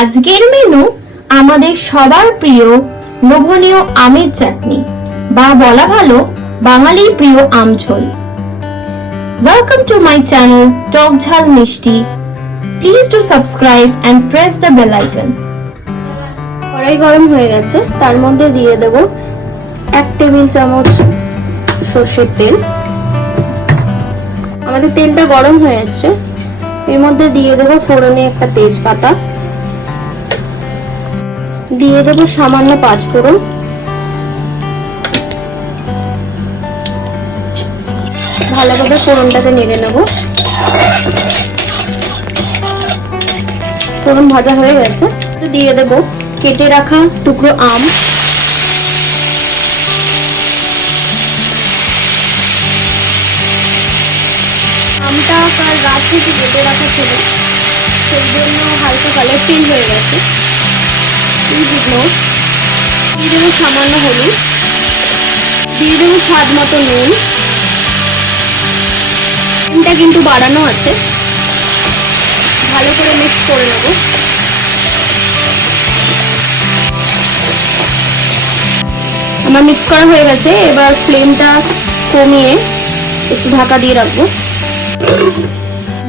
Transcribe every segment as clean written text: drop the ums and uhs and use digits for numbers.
আজকের মেনু আমাদের সবার প্রিয় লোভনীয় আমের চাটনি বা বলা ভালো বাঙালির প্রিয় আমঝোল। Welcome to my channel Talk Jhal Mishti. Please do subscribe and press the bell icon. কড়াই গরম হয়ে গেছে, তার মধ্যে দিয়ে দেব 1 টেবিল চামচ সরষের তেল। আমাদের তেলটা গরম হয়ে এসেছে, এর মধ্যে দিয়ে দেব ফোড়নে একটা তেজপাতা, দিয়ে দেব সামান্য 5 ফোড়ন, ভালোভাবে ফোড়নটাকে নেড়ে নেব। ফোড়ন ভাজা হয়ে গেছে, দিয়ে দেব কেটে রাখা টুকরো আম, আমটা প্রায় গাছ থেকে বেঁধে রাখা ছিল, এর জন্য হালকা কালার চেঞ্জ হয়ে গেছে। দিয়ে দেব সামান্য হলুদ, দিয়ে দেবো স্বাদ মতো নুন। নুনটা কিন্তু বাড়ানো আছে, ভালো করে মিক্স করে নেব। আমার মিক্স করা হয়ে গেছে, এবার ফ্লেমটা কমিয়ে একটু ঢাকা দিয়ে রাখবো।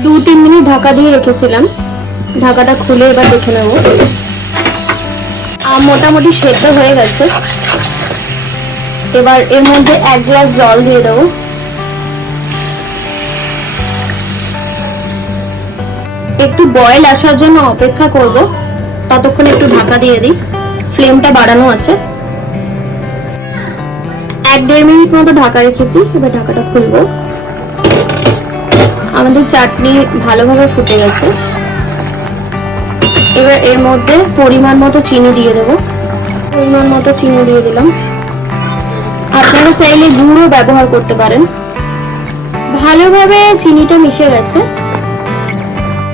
2-3 মিনিট ঢাকা দিয়ে রেখেছিলাম, ঢাকাটা খুলে এবার দেখে নেব। মোটামুটি সেদ্ধ হয়ে গেছে, এবার এর মধ্যে 1 গ্লাস জল দিয়ে দেবো। একটু বয়েল আসার জন্য অপেক্ষা করব, ততক্ষণ একটু ঢাকা দিয়ে দিই। ফ্লেমটা বাড়ানো আছে। 1-1.5 মিনিট মতো ঢাকা রেখেছি, এবার ঢাকাটা খুলবো। আমাদের চাটনি ভালোভাবে ফুটে গেছে, এবার এর মধ্যে পরিমাণ মতো চিনি দিয়ে দেবো। পরিমাণ মতো চিনি দিয়ে দিলাম, আপনারা চাইলে গুড়ও ব্যবহার করতে পারেন। ভালোভাবে চিনিটা মিশে গেছে।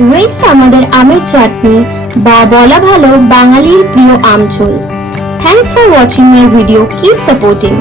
রইল আমাদের আমের চাটনি বা বলা ভালো বাঙালির প্রিয় আমঝোল। Thanks for watching my video. Keep supporting.